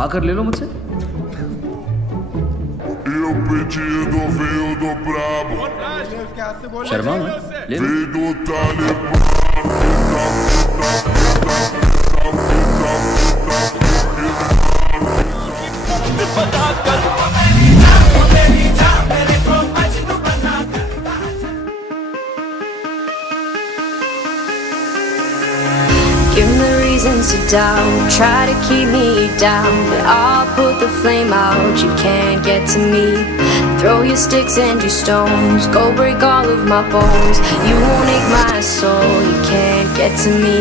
आकर ले लो मुझसे। शर्मा ले लो। Give me the reasons to doubt, try to keep me down, but I'll put the flame out, you can't get to me. Throw your sticks and your stones, go break all of my bones. You won't ache my soul, you can't get to me.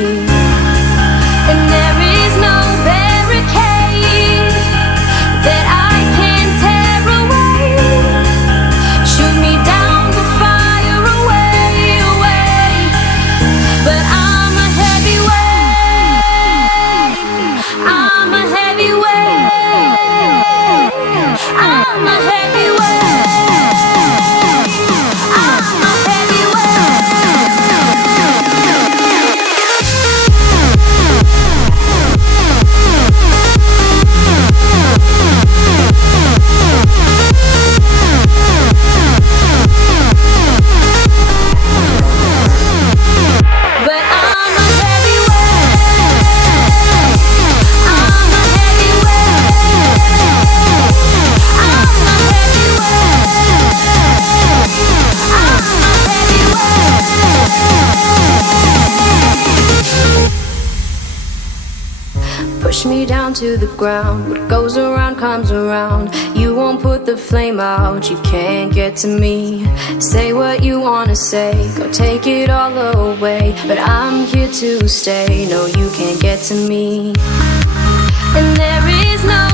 And there is no barricade that I can tear away. Shoot me down to fire away, away. But I'm a heavyweight, I'm a heavyweight, I'm a heavyweight, I'm a push me down to the ground. What goes around comes around. You won't put the flame out, you can't get to me. Say what you wanna say, go take it all away, but I'm here to stay. No, you can't get to me. And there is no